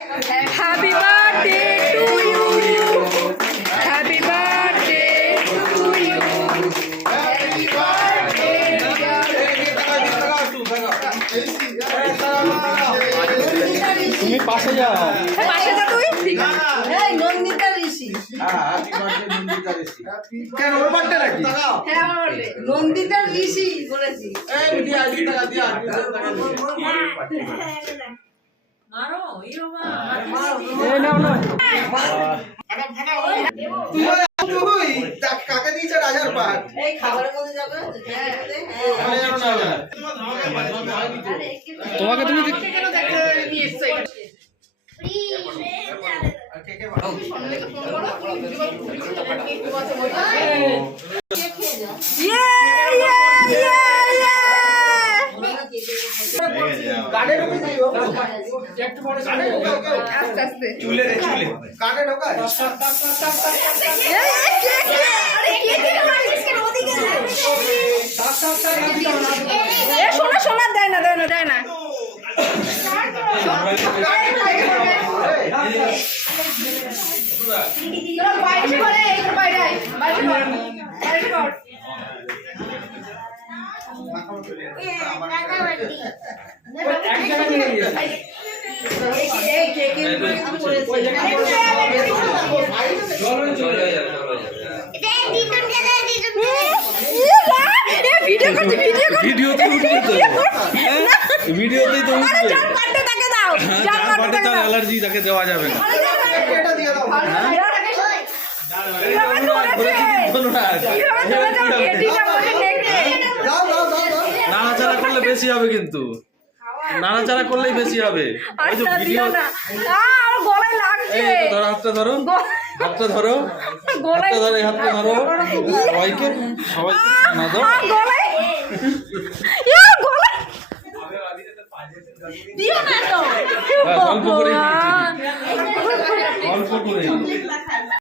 Happy birthday to you. Happy birthday to you. Happy birthday dear. তুমি পাশে যাও। পাশে যা তুই। ঠিক আছে। এই নন্দিতা ঋষি। হ্যাঁ হ্যাপি বার্থডে নন্দিতা ঋষি। কেন ওর বার্থডে নাকি? হ্যাঁ আমার বার্থডে। নন্দিতা ঋষি বলেছি। এই মিডিয়া আজকে টাকা দিয়ে আজকে টাকা দিয়ে। মারো ইরো মা। এই নাও নাও। তুই কাকে দিয়েছে রাজার পাট? এই খাবারের মধ্যে যাবে? হ্যাঁ হ্যাঁ। তোমাকে তুমি কেন দেখতে নিয়ে এসছো এটা? আস্তে আস্তে চুলে রে চুলে কানে ঢোকায় শোনা শোনা দেয় না দেয় না দেয় না বাইরে করে বাইরে বাইরে কর ভিডিওতেই তো অ্যালার্জি তাকে দেওয়া যাবে না। নাড়াচাড়া করলে বেশি হবে, কিন্তু নাড়াচাড়া করলেই বেশি হবে। ওই যে ভিডিও ধরো, হাতটা ধরো, হাতটা ধরো, হাতটা ধরো, হাতটা ধরো, সবাইকে সবাইকে না দাও। অল্প করে অল্প করে